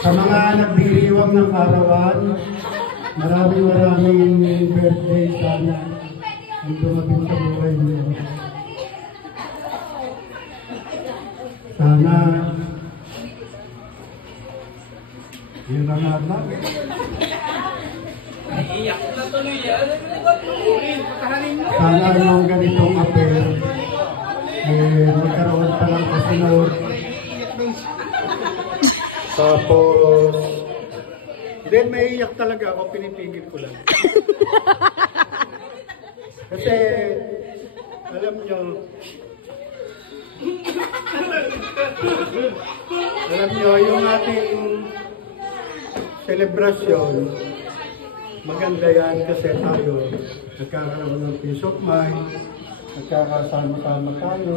Sa mga nagdiriwang ng karawan, maraming birthday sana ang dumating sa buhay niyo. Sana yun ang anak. Iiyak na tuloy yan. Sana yung ganitong affair magkaroon pa lang kasunod. Tapos then may iyak talaga ako, pinipigil ko lang. Kasi alam nyo yung ating selebrasyon, maganda yan kasi tayo nagkakaroon ng peace of mind, nagkakasama-sama tayo.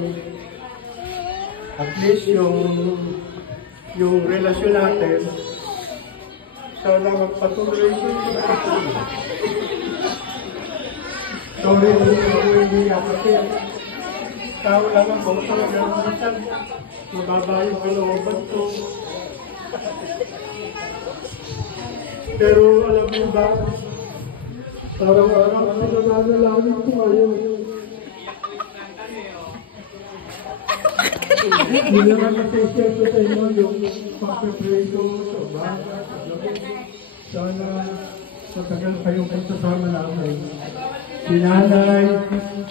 At least yung relasyon natin, sana magpatuloy ko. Sorry, hindi nga kasi tao lang ako talaga minsan mababayo ko looban ko. Pero alam niyo ba, araw-araw ang nananalangin ko ngayon. Hindi naman kasi-share ko sa inyo yung pag-pray ko sa bahay. Sana matagal kayong kasama namin. Si nanay,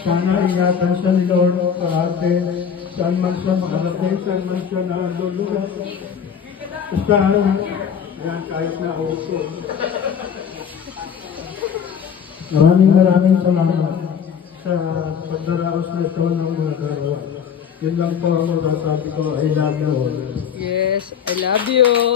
sana ingatan siya ni Lord parate. Saan man siya makarating, saan man siya nalululas. Basta, yan kahit na uso. Maraming salamat sa pagdaraos na ito ng mga karawan. Yun lang po ang masasabi ko. I love you all. Yes, I love you.